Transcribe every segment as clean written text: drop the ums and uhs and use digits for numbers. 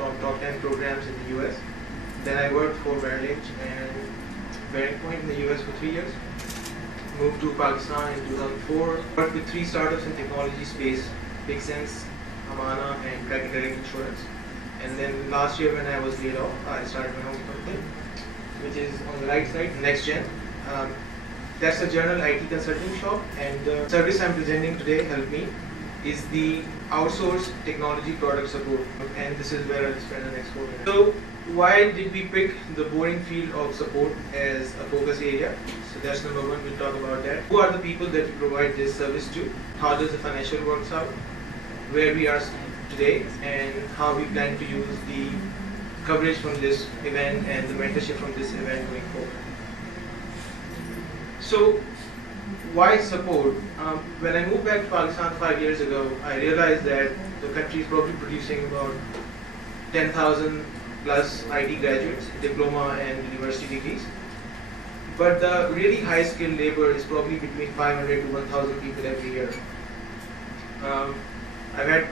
from top 10 programs in the US. Then I worked for Merrill Lynch and Bearing Point in the US for 3 years. Moved to Pakistan in 2004. Worked with 3 startups in technology space, Big Sense, Amana and Credit Direct Insurance. And then last year when I was laid off, I started my own company, which is on the right side, NextGen. That's a general IT consulting shop, and the service I'm presenting today, help me, is the outsourced technology product support, and this is where I'll spend the next 4 minutes. So why did we pick the boring field of support as a focus area? So that's number one, we'll talk about that. Who are the people that we provide this service to? How does the financial works out? Where we are today, and how we plan to use the coverage from this event and the mentorship from this event going forward. So, why support? When I moved back to Pakistan 5 years ago, I realized that the country is probably producing about 10,000 plus IT graduates, diploma and university degrees. But the really high skilled labor is probably between 500 to 1,000 people every year. I've had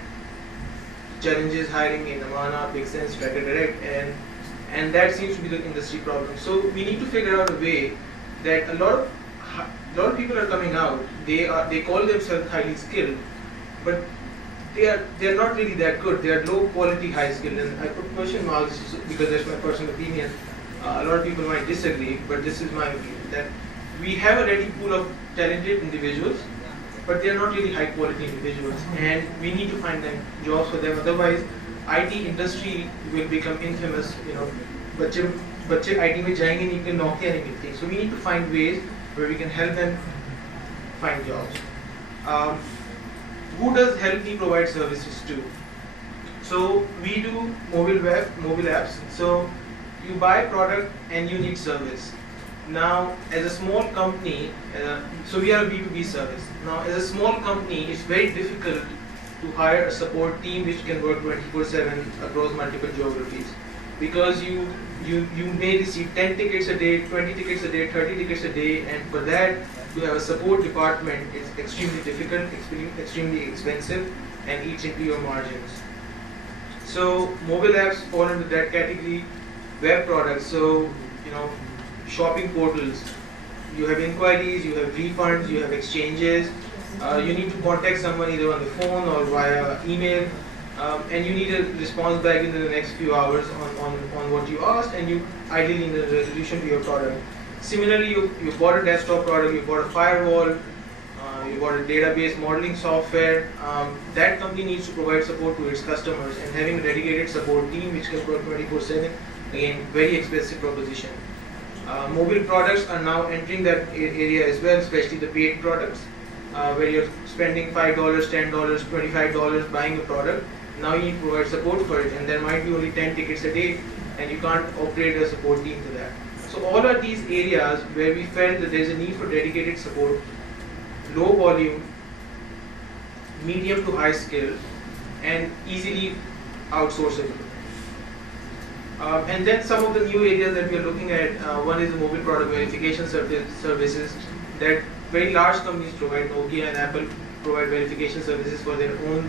challenges hiring in Amana, Big Sense, Credit Direct, and that seems to be the industry problem. So we need to figure out a way that a lot of people are coming out. They call themselves highly skilled, but they are not really that good. They are low quality, high skilled, and I put question marks because that's my personal opinion. A lot of people might disagree, but this is my opinion, that we have a ready pool of talented individuals, but they are not really high quality individuals, and we need to find them jobs for them. Otherwise, IT industry will become infamous. You know, बच्चे IT में जाएंगे नहीं, उनको नौकरियां नहीं मिलती. So we need to find ways where we can help them find jobs. Who does help me provide services to? So we do mobile apps. So you buy product and you need service. Now, as a small company, so we are a B2B service. Now, as a small company, it's very difficult to hire a support team which can work 24/7 across multiple geographies, because you may receive 10 tickets a day, 20 tickets a day, 30 tickets a day, and for that to have a support department is extremely difficult, extremely expensive, and eats into your margins. So mobile apps fall into that category. Web products, so you know, shopping portals. You have inquiries, you have refunds, you have exchanges. You need to contact someone either on the phone or via email, and you need a response back in the next few hours on what you asked, and you ideally need a resolution to your product. Similarly, you bought a desktop product, you bought a firewall, you bought a database modeling software. That company needs to provide support to its customers, and having a dedicated support team which can work 24/7, again, very expensive proposition. Mobile products are now entering that area as well, especially the paid products, where you're spending $5, $10, $25 buying a product. Now you need to provide support for it, and there might be only 10 tickets a day, and you can't operate a support team to that. So all are these areas where we felt that there's a need for dedicated support, low volume, medium to high skill, and easily outsourceable. And then some of the new areas that we are looking at, one is the mobile product verification services that very large companies provide. Nokia and Apple provide verification services for their own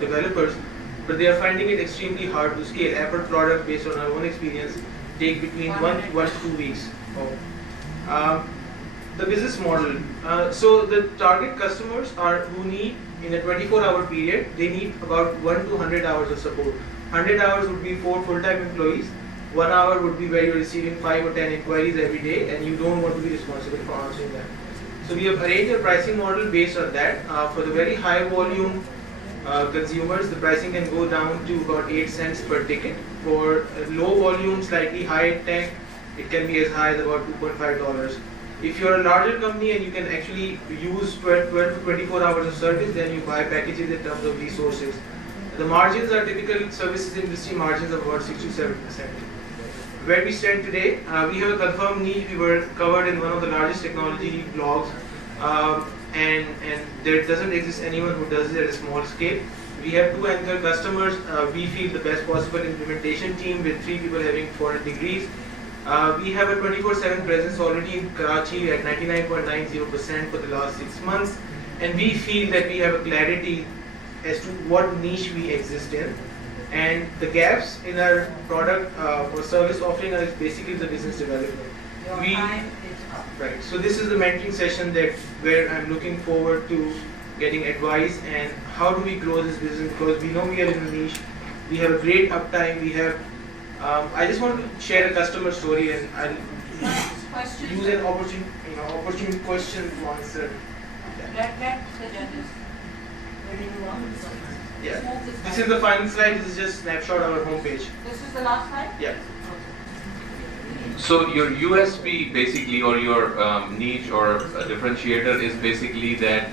developers, but they are finding it extremely hard to scale. Apple products, based on our own experience, take between 1 to 2 weeks. The business model. So the target customers are who need, in a 24-hour period, they need about 1 to 100 hours of support. 100 hours would be 4 full-time employees. 1 hour would be where you're receiving 5 or 10 inquiries every day, and you don't want to be responsible for answering them. So we have arranged a pricing model based on that. For the very high volume consumers, the pricing can go down to about 8 cents per ticket. For low volume, slightly high tech, it can be as high as about $2.5. If you're a larger company and you can actually use 12 to 24 hours of service, then you buy packages in terms of resources. The margins are typical services industry margins of about 6 to 7%. Where we stand today, we have a confirmed need. We were covered in one of the largest technology blogs, and there doesn't exist anyone who does it at a small scale. We have 2 anchor customers. We feel the best possible implementation team with 3 people having foreign degrees. We have a 24/7 presence already in Karachi at 99.90% for the last 6 months, and we feel that we have a clarity as to what niche we exist in, And the gaps in our product or service offering are basically the business development. Your time is up. Right. So this is the mentoring session where I'm looking forward to getting advice and how do we grow this business, because we know we are in a niche. We have a great uptime. We have. I just want to share a customer story, and I'll use an opportune question to answer. Let the judges. Yeah. This is the final slide. This is just snapshot of our homepage. This is the last slide? Yeah. So your USP basically, or your niche or differentiator is basically that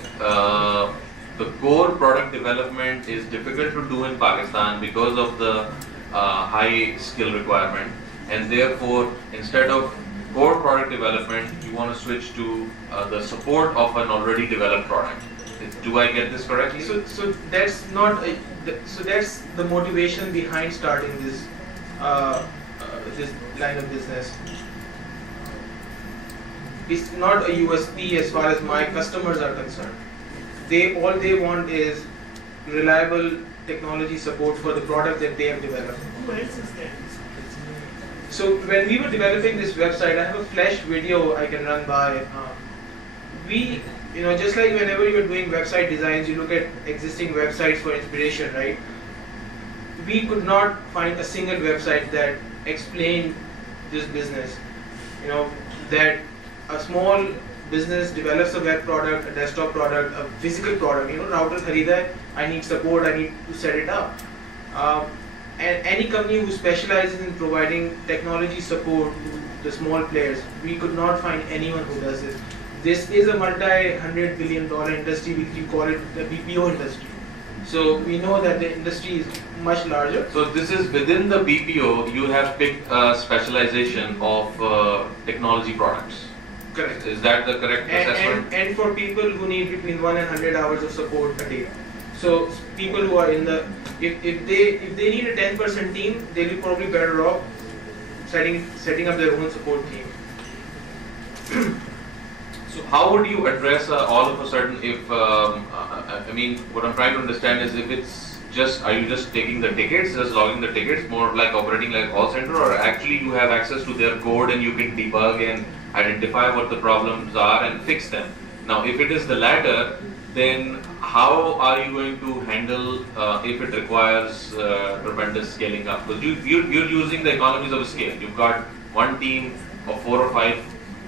the core product development is difficult to do in Pakistan because of the high skill requirement, and therefore instead of core product development, you want to switch to the support of an already developed product. Do I get this correctly? So that's not so that's the motivation behind starting this this line of business. It's not a USP as far as my customers are concerned. All they want is reliable technology support for the product that they have developed. Who else is there? So when we were developing this website, I have a flash video I can run by. Just like whenever you're doing website designs, you look at existing websites for inspiration, right? We could not find a single website that explained this business. That a small business develops a web product, a desktop product, a physical product. Router kharida hai, I need support, I need to set it up. And any company who specializes in providing technology support to the small players, we could not find anyone who does this. This is a multi-$100 billion industry, which you call it the BPO industry. So we know that the industry is much larger. So this is within the BPO, you have picked a specialization of technology products. Correct. Is that the correct assessment? And for people who need between 1 and 100 hours of support a day. So people who are in the, if they need a 10% team, they'll be probably better off setting up their own support team. So how would you address all of a sudden if, I mean, what I'm trying to understand is if it's just, are you just taking the tickets, just logging the tickets, more like operating like a call center, or actually you have access to their code and you can debug and identify what the problems are and fix them? Now, if it is the latter, then how are you going to handle if it requires tremendous scaling up? Because you're using the economies of scale. You've got one team of 4 or 5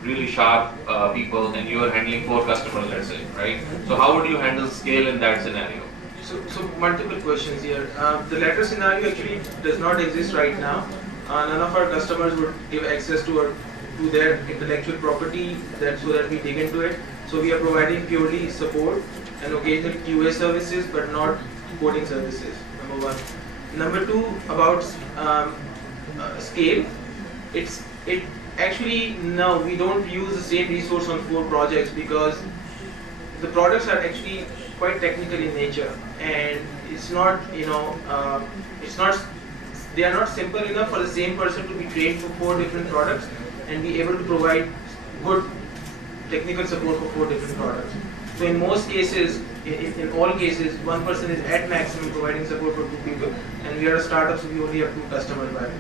really sharp people, and you are handling 4 customers, let's say, right? So how would you handle scale in that scenario? So multiple questions here. The latter scenario actually does not exist right now. None of our customers would give access to their intellectual property so that we dig into it. So we are providing purely support and occasional QA services, but not coding services, number 1. Number 2, about scale. Actually, no, we don't use the same resource on 4 projects because the products are actually quite technical in nature, and it's not, they are not simple enough for the same person to be trained for 4 different products and be able to provide good technical support for 4 different products. So in most cases, in all cases, one person is at maximum providing support for 2 people, and we are a startup, so we only have 2 customers by the way.